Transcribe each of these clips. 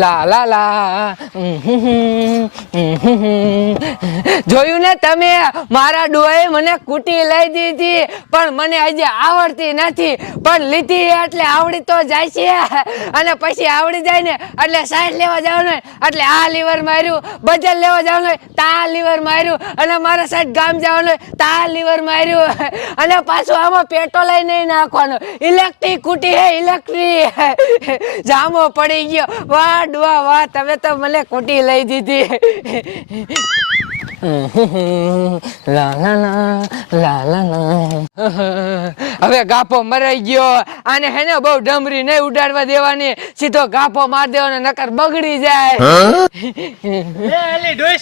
લા લા લા. જોયું ને તમે? મારા ડોએ મને કુટી લઈ દીધી પણ મને હજી આવડતી નથી. પણ લીધી એટલે આવડી તો જાય છે. અને પછી આવડી જાય ને એટલે સાઈડ લેવા જવાનું હોય, એટલે આ લીવર માર્યું બજાર લેવા જવાનું હોય, તા લીવર માર્યું. અને મારા સાઈડ ગામ જવાનું હોય, તા લીવર માર્યું. અને પાછું આમાં પેટ્રોલ નહીં નાખવાનું. ઇલેક્ટ્રિક કુટી હે ઇલેક્ટ્રિક. જામો પડી ગયો. વાહ ડુઆ વાહ તમે તો મને કુટી લઈ દીધી. લા લા લા લા લા લા હવે ગાપો મરાઈ ગયો. આને હે ને બહુ ડમરી નહીં ઉડાડવા દેવાની. સીધો ગાપો માર દેવાનો નકર બગડી જાય. એ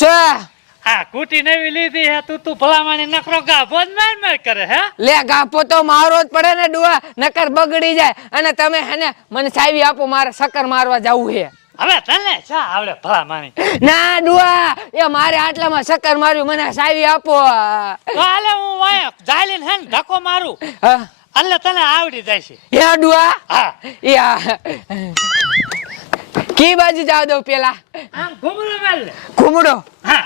શું આ કુટી નવી લીધી હે તું તું ભલામાની નકરો ગાભો જ માર માર કરે હે? લે ગાફો તો મારો જ પડે ને ડુઆ નકર બગડી જાય. અને તમે હેને મને સાવી આપો મારે શક્કર મારવા જવું હે. હવે તને શા આવડે ભલામાની ના ડુઆ એ મારે આટલામાં સકર માર્યું મને સાવી આપો. તો હાલે હું વાય જાલીન હે ને ધક્કો મારું. હા. એટલે તને આવડી જાય છે. યા ડુઆ? હા. યા કી બાજુ જાવ દઉં પેલા? માર ઘૂમડો હા.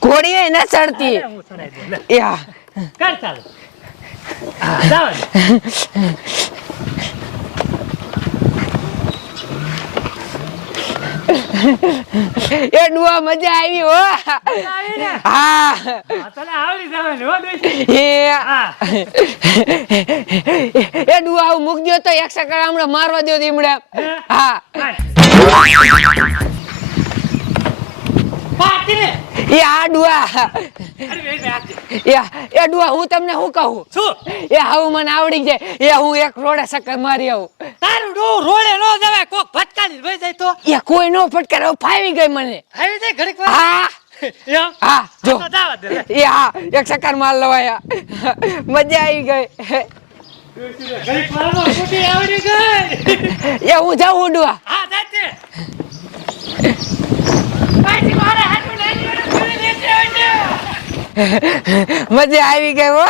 ઘોડી ન ચડતી યા. કર ચાલો. જાવ એ ડુઆ મજા આવી હો? હા. તને આવડી જવાનું હો એ. એ ડુઆ હું મૂક દ્યો તો એક સકર હમણાં મારવા દ્યો તો હમણાં હા પાટી ને એ આ ડુઆ. એ ડુઆ હું તમને શું કહું? શું? એ હવે મને આવડી જાય એ હું એક રોડે સકર મારી આવું. તારું ડો રોડે નો જવાય કોક ફટકારી જાય તો? એ કોઈ નો ફટકારે ફાવી ગઈ મને. આવી જાય ઘડીક હા. હા જો. એ હા એક સકર માલ લવાયા. મજા આવી ગઈ. એ હું જાઉં ડુઆ. હા જાતે પાછી મારે હાથું લઈ લેવાનું પૂરી લેતી આવજે. મજા આવી ગઈ હો.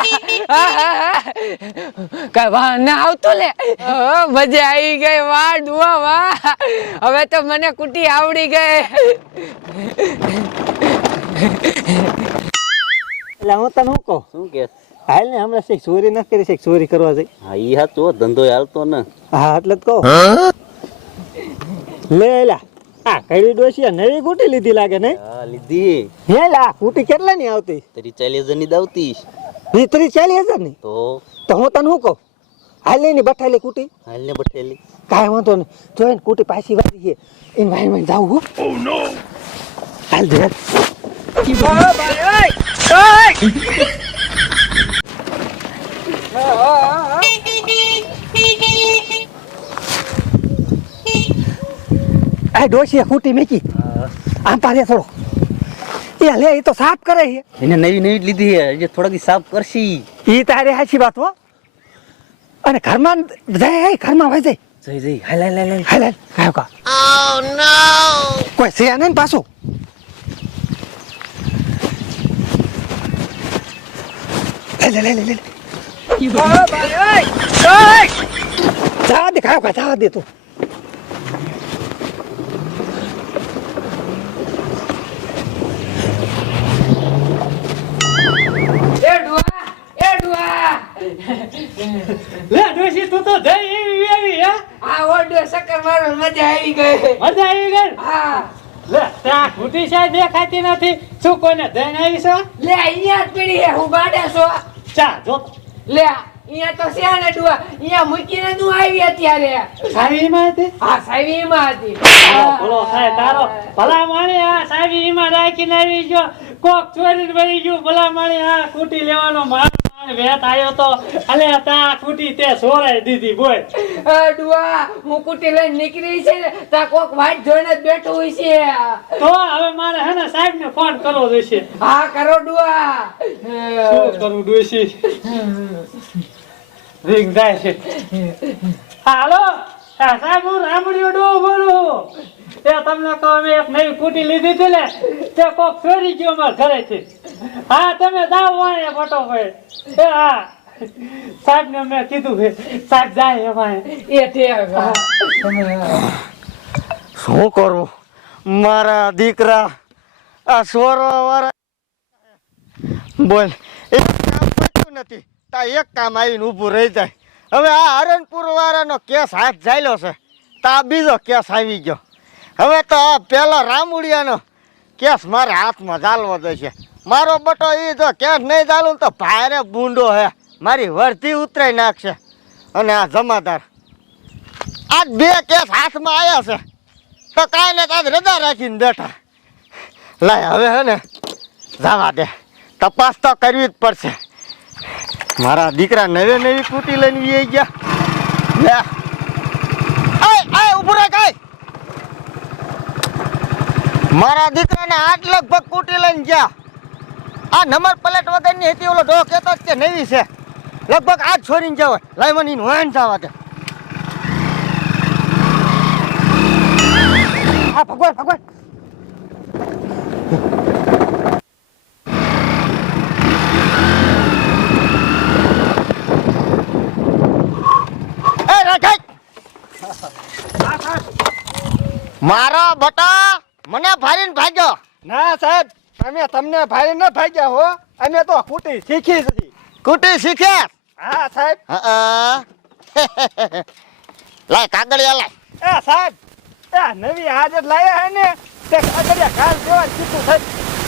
કઈ વાહ ના આવતો લે. હો, મજા આવી ગઈ વાહ ડુઆ વાહ. હવે તો મને કુટી આવડી ગઈ. એટલે હું તને શું કહું? શું કે? હાલ ને હમણાં શીખ ચોરી ન કરી શીખ ચોરી કરવા જઈ. હા ઈ હા તો ધંધો હાલતો ને. હા એટલે જ કહું. લે એલા આ કઈ ડોસી નવી કુટી લીધી લાગે ને હા લીધી. હે લા કુટી કેટલા ની આવતી? તરી 40000 ની દાવતી વી તરી ચાલીસ હજારની તો? તો હું તને હું કહું? હાલની બઠાલી કુટી? હાલ ને બઠેલી કાંઈ વાંધો નહીં. જો એને કુટી પાછી વાળી છે. એને વાઈમાં ઓ નો હાલ દે આ ડોસી ખૂટી મેકી આમ પાસે થોડો. એ લે એ તો સાફ કરે છે. એને નવી નવી જ લીધી છે. એ થોડાક સાફ કરશી. એ તારે હાચી વાત હો. અને ઘરમાં જાય હે, ઘરમાં હોય જાય. જઈ જઈ. હાલ હાલ હાલ હાલ. હાલ કાયો કા. કોઈ છે ને પાછું? લે લે લે લે લે. જવા દે કાયો કા જા દે તું. ઓડો મજા આવી ગઈ. મજા આવી ગઈ? હા. લે ત્યાં કુટી સાહેબ દેખાતી નથી. શું કોઈને દઈને આવી છો? લે અહીંયા જ પડી હે હું બાડે છો. ચા જો. લે અહીંયા તો છે ને ડુઆ. અહીંયા મૂકીને તું આવી અત્યારે. સાવી માં હતી? હા એમાં હતી. બોલો સાહેબ તારો ભલા માણે આ એમાં રાખીને આવી ગયો. કોક ચોરી વળી ગયું ભલા માણી આ કુટી લેવાનો માર માર વેત આવ્યો તો અલે તા કુટી તે સોરાઈ દીધી બોલ. ડુઆ હું કુટી લઈને નીકળી છે તા કોક વાઈટ જોઈને જ હોય છે. તો હવે મારે હે ને સાહેબ ને ફોન કરવો જોઈશે. હા કરો ડુઆ. શું કરવું ડોશી રિંગ જાય છે. હાલો. સાહેબ હું રામડીયો ડો બોલું તે તમને કહો મેં એક નવી કુટી લીધી હતી ને તે કોક ચોરી ગયો અમારા ઘરેથી. હા તમે જાઓ વાળે ફટોફટ. એ હા. સાહેબ ને મેં કીધું છે સાહેબ જાય એમાં. એ ઠેક શું કરવું મારા દીકરા આ સોરો વાળા બોલ. એક કામ પત્યું નથી. તા એક કામ આવીને ઊભું રહી જાય. હવે આ હરણપુર વાળાનો કેસ હાથ જાયલો છે. તા બીજો કેસ આવી ગયો. હવે તો આ પેલો રામુડિયાનો કેસ મારા હાથમાં ચાલવો દેશે મારો બટો એ જો કેસ નહીં ચાલું તો ભારે બૂંડો હે. મારી વર્ધી ઉતરાઈ નાખશે. અને આ જમાદાર. આજ બે કેસ હાથમાં આવ્યા છે. તો કાંઈ ને કાંઈ રજા રાખીને બેઠા. લાય, હવે હે ને જવા દે. તપાસ તો કરવી જ પડશે. મારા દીકરા નવે નવી કૂટી લઈને આવી ગયા. લે. ઊભું રાખ મારા દીકરાને આઠ લગભગ કૂટી લઈને ગયા. આ નંબર પ્લેટ વગરની હતી, ઓલો ડો કહેતો જ નવી છે. લગભગ આજ છોડીને જાવ જવાય એનું વાહન જવા દે. આ ભગવાન ભગવાન. મારો બટા, મને ભારીને ભાગ્યો. ના સાહેબ. અમે તમને ભાઈ ન ભાગ્યા હો અમે તો કુટી શીખી હતી કુટી શીખ્યા? હા સાહેબ. હા. લાય કાગળિયા લાય. એ સાહેબ એ નવી હાજર લાયા હે ને તે કાગળિયા કાલ જેવા કીધું સાહેબ?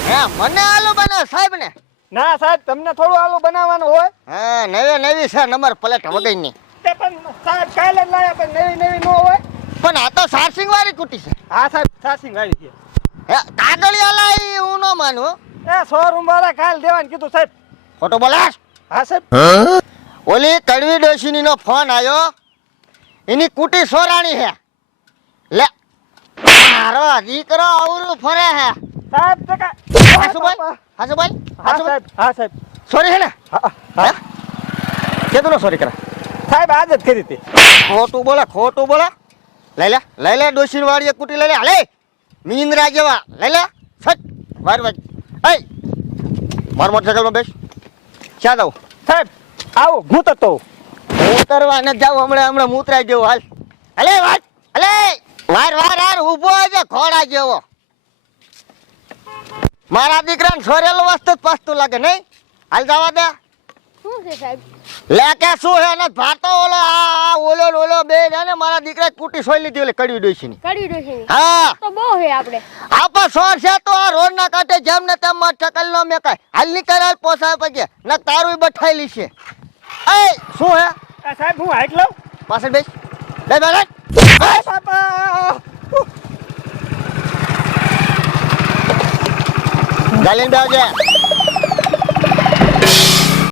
હે મને આલુ બને સાહેબ ને? ના સાહેબ તમને થોડું આલું બનાવવાનું હોય. હા નવે નવી છે નંબર પ્લેટ વગરની. તે પણ સાહેબ કાલે લાયા પણ નવી નવી ન હોય. પણ આ તો સારસિંગ વાળી કુટી છે. હા સાહેબ સારસિંગ વાળી છે. હે કાગળિયા લાય ઈ હું ન માનું. એ શોરૂમ વાળા કાલ દેવાનું કીધું સાહેબ. ખોટું બોલાસ હા સાહેબ. ઓલી કડવી ડોશીની નો ફોન આવ્યો એની કુટી સોરાણી હે. લે મારો દીકરો અવરું ફરે હે. સાહેબ તે કા હાસુભાઈ હાસુભાઈ હા સાહેબ હા સાહેબ. સોરી હે ને? હા હે. કેતું સોરી કરા? સાહેબ આજ જ કરી હતી. ખોટું બોલે ખોટું બોલે. લઈ લે લઈ લે ડોશીન વાળી કુટી લઈ લે. હાલે! મીંદરા જેવા. લઈ લે છટ વાર વાર એ માર મોટરસાઇકલમાં બેસ. ક્યાં જાવ સાહેબ આવો હું તો તો ઉતરવા ન જાવ હમણાં હમણાં મૂતરાઈ જેવો હાલ. અલે વાત અલે વાર વાર વાર ઊભો છે ખોડા જેવો. મારા દીકરાને છોરેલો વસ્તુ જ પસ્તું લાગે નહીં? હાલ જવા દે. શું છે સાહેબ? લે કે શું હે ને ભાતો ઓલો આ આ ઓલો ઓલો બે ને મારા દીકરા કુટી સોઈ લીધી ઓલે કડવી ડોસી ની કડી ડોશીની? હા. તો બહુ હે આપણે. આપા સોર છે તો આ રોડ ના કાંઠે જેમ ને તેમ માં ટકલ નો મેકાય હાલની હાલ પોસાય પગે. ન તારું બઠાયેલી છે. એ શું હે? સાહેબ હું હાઈટ લઉં? પાછળ બેસ. બે બે એ બાપા! ગાલીને બેસજે